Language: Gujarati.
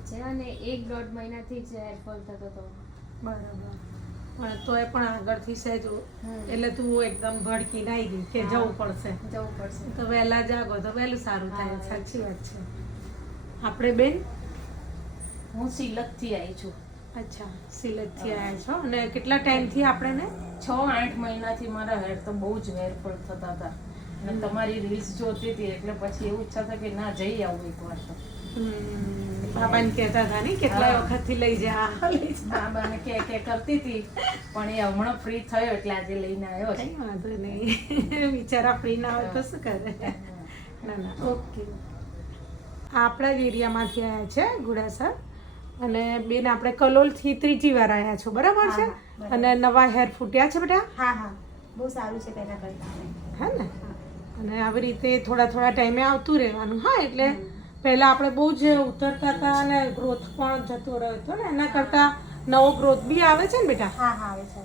જ છે અને 1-1.5 મહિનાથી જ હેરફોલ થતો હતો. બરાબર. પણ તોય પણ આગળથી સહેજ એટલે તું એકદમ ભડકી નાઈ ગઈ કે જવું પડશે. તો વહેલા જાગો તો વહેલું સારું થાય. સાચી વાત છે. આપણે બેન હું સિલકથી આવી છું. અચ્છા, સિલેક્ટથી આવ્યા છો અને કેટલા ટાઈમથી આપણે 6-8 મહિનાથી મારા હેર તો બહુ જ હેરફોલ થતા હતા અને તમારી રીલ્સ જોતી હતી એટલે પછી એવું ઈચ્છા થાય કે ના જઈ આવું એકવાર તો. બાબાને કહેતા હતા ને કેટલા વખતથી લઈ જા. બાબાને કે કરતી હતી પણ એ હમણાં ફ્રી થયો એટલે આજે લઈને આવ્યો છે. કઈ વાંધો નહીં. બિચારા ફ્રી ના હોય તો શું કરે. ના ના, ઓકે. આપણા જ એરિયામાંથી આવ્યા છે ગુડાસર અને બેન આપણે કલોલથી 3જી વાર આવ્યા છો, બરાબર છે? અને નવા હેર ફૂટ્યા છે બેટા? હા, બહુ સારું છે તેના કરતા. હા ને? અને આવી રીતે થોડા ટાઈમે આવતું રહેવાનું. હા, એટલે પહેલા આપણે બહુ જ ઉતરતા હતા અને ગ્રોથ પણ જતો રહ્યો હતો ને, એના કરતા નવો ગ્રોથ બી આવે છે ને બેટા? હા આવે છે.